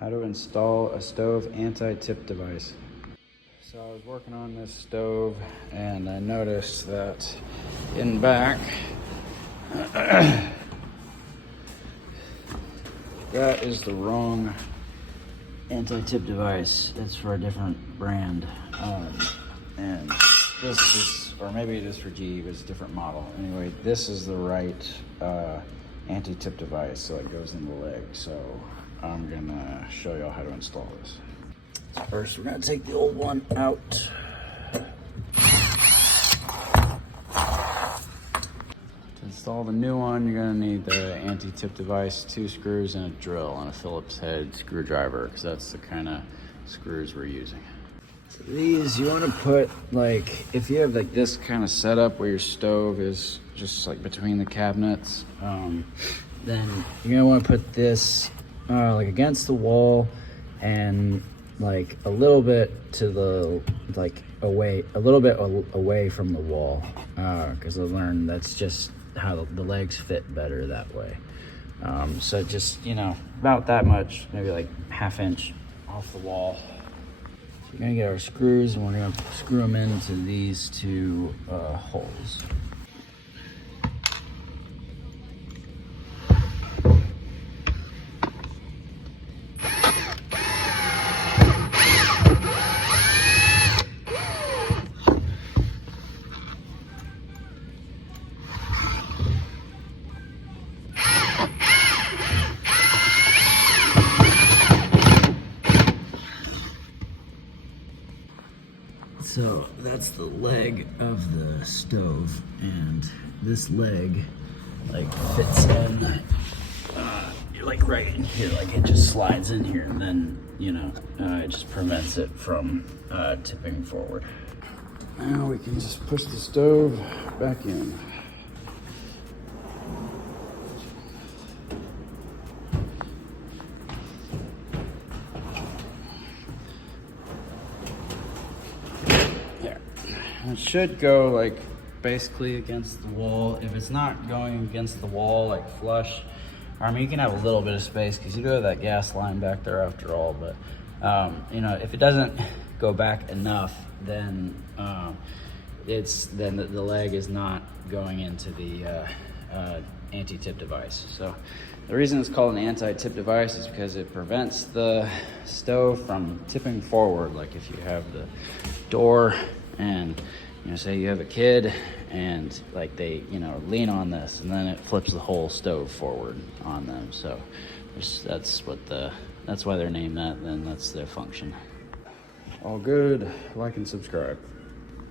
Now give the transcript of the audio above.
How to install a stove anti-tip device. So I was working on this stove and I noticed that in back, that is the wrong anti-tip device. It's for a different brand. And this is, or maybe it is for GE, but it's a different model. Anyway, this is the right anti-tip device, so it goes in the leg. So I'm gonna show y'all how to install this. First, we're gonna take the old one out. To install the new one, you're gonna need the anti-tip device, 2 screws and a drill, and a Phillips head screwdriver, because that's the kind of screws we're using. So these, you wanna put, like, if you have like this kind of setup where your stove is just like between the cabinets, then you're gonna wanna put this like against the wall and like a little bit to the, like away, a little bit away from the wall, because I learned that's just how the legs fit better that way. So just, you know, about that much, maybe like ½ inch off the wall. So we're gonna get our screws and we're gonna screw them into these 2 holes. So that's the leg of the stove, and this leg like fits in like right in here, like it just slides in here, and then, you know, it just prevents it from tipping forward. Now we can just push the stove back in. It should go like basically against the wall. If it's not going against the wall like flush, I mean, you can have a little bit of space because you do have that gas line back there after all, but you know, if it doesn't go back enough, then the leg is not going into the anti-tip device. So the reason it's called an anti-tip device is because it prevents the stove from tipping forward. Like if you have the door and, you know, say you have a kid and like they, you know, lean on this and then it flips the whole stove forward on them. So that's why they're named that, and that's their function. All good. Like and subscribe.